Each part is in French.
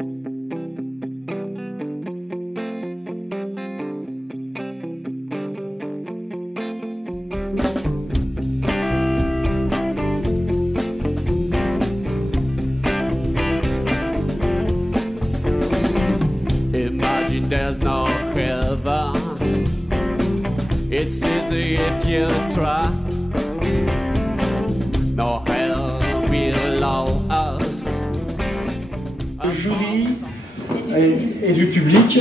Imagine there's no heaven. It's easy if you try. No hell below us. Le jury et du public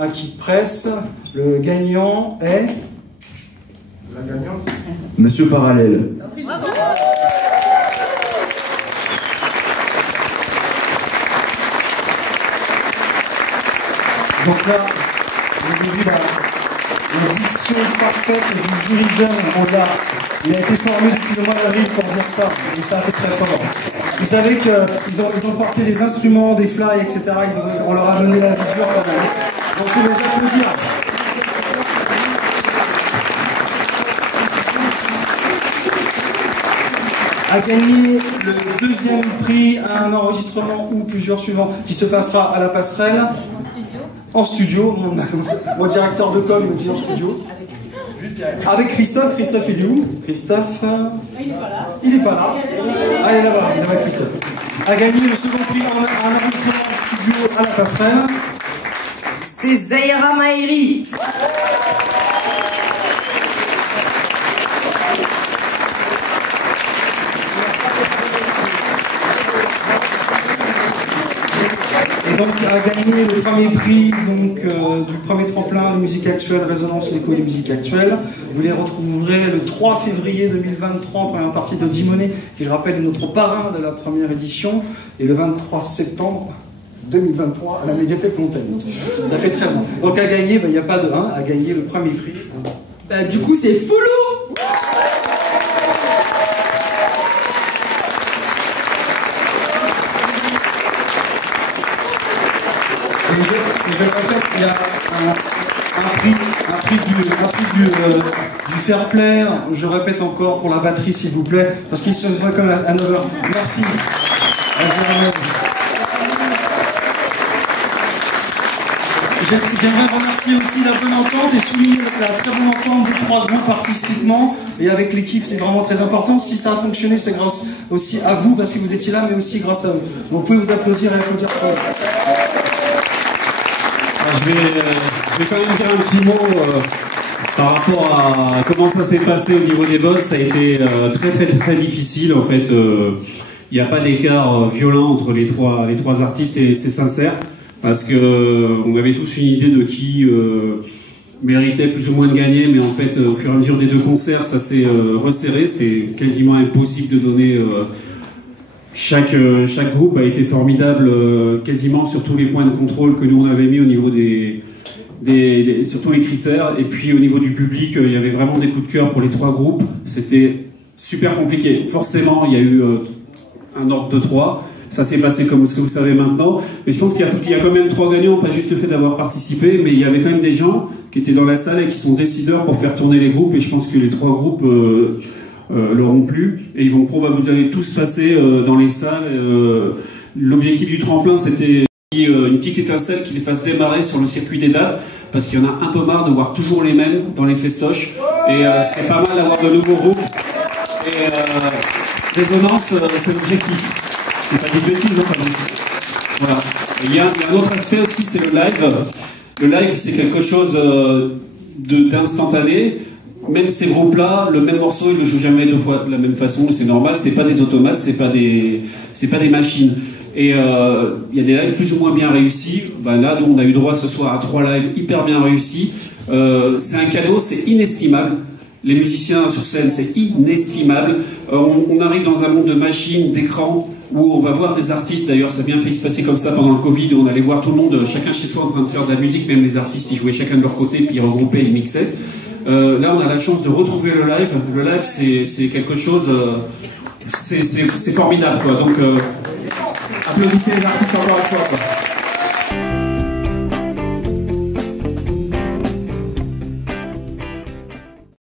à qui presse, le gagnant est... La gagnante Monsieur Parallèle. Donc là, vous avez vu la diction parfaite du jury jeune. Il a été formé depuis le mois d'avril pour dire ça. Et ça, c'est très fort. Vous savez qu'ils ont porté des instruments, des fly, etc. On leur a donné la mesure quand même. Donc, il faut les applaudir. A gagné le deuxième prix, un enregistrement ou plusieurs suivants qui se passera à la passerelle. En studio, mon directeur de com me dit en studio. Avec Christophe. Christophe, il est où? Christophe. Il n'est pas là. Il n'est pas là. Ah, il est là-bas, il est là, Christophe. A gagné le second prix en enregistrement en studio à la passerelle. C'est Zahira Maïri. Et donc a gagné le premier prix donc, du premier tremplin de musique actuelle, Résonance l'écho des musiques actuelles. Vous les retrouverez le 3 février 2023 en première partie de Dimonet, qui je rappelle est notre parrain de la première édition, et le 23 septembre 2023 à la médiathèque Montaigne. Ça fait très bon. Donc a gagné, il n'y a pas de 1, a gagné le premier prix. Du coup c'est Foulou. Je répète, il y a un prix du fair play. Je répète encore pour la batterie, s'il vous plaît, parce qu'il se voit comme à 9h. Merci. J'aimerais remercier aussi la bonne entente et souligner la très bonne entente des trois groupes artistiquement et avec l'équipe, c'est vraiment très important. Si ça a fonctionné, c'est grâce aussi à vous parce que vous étiez là, mais aussi grâce à vous. Vous pouvez vous applaudir et applaudir fort. Je vais quand même dire un petit mot par rapport à comment ça s'est passé au niveau des votes. Ça a été très difficile en fait. Il n'y a pas d'écart violent entre les trois artistes et c'est sincère parce que on avait tous une idée de qui méritait plus ou moins de gagner, mais en fait au fur et à mesure des deux concerts ça s'est resserré. C'était quasiment impossible de donner. Chaque groupe a été formidable quasiment sur tous les points de contrôle que nous on avait mis au niveau sur tous les critères, et puis au niveau du public il y avait vraiment des coups de cœur pour les trois groupes. C'était super compliqué. Forcément il y a eu un ordre de 3, ça s'est passé comme ce que vous savez maintenant, mais je pense qu'il y a quand même 3 gagnants, pas juste le fait d'avoir participé, mais il y avait quand même des gens qui étaient dans la salle et qui sont décideurs pour faire tourner les groupes, et je pense que les 3 groupes leur ont plu, et ils vont probablement, vous allez tous passer dans les salles. L'objectif du tremplin, c'était une petite étincelle qui les fasse démarrer sur le circuit des dates, parce qu'il y en a un peu marre de voir toujours les mêmes dans les festoches, et ce serait pas mal d'avoir de nouveaux groupes. Et Résonance, c'est l'objectif. C'est pas des bêtises, voilà. Il y a un autre aspect aussi, c'est le live. Le live, c'est quelque chose d'instantané. Même ces groupes-là, le même morceau, ils le jouent jamais 2 fois de la même façon, c'est normal, c'est pas des automates, c'est pas des machines. Et il y a des lives plus ou moins bien réussis. Là, nous, on a eu droit ce soir à 3 lives hyper bien réussis. C'est un cadeau, c'est inestimable. Les musiciens sur scène, c'est inestimable. On arrive dans un monde de machines, d'écrans, où on va voir des artistes. D'ailleurs, ça a bien failli se passer comme ça pendant le Covid, où on allait voir tout le monde, chacun chez soi, en train de faire de la musique. Même les artistes, ils jouaient chacun de leur côté, puis ils regroupaient, ils mixaient. Là, on a la chance de retrouver le live. Le live, c'est quelque chose... c'est formidable, quoi. Donc, applaudissez les artistes encore une fois, quoi.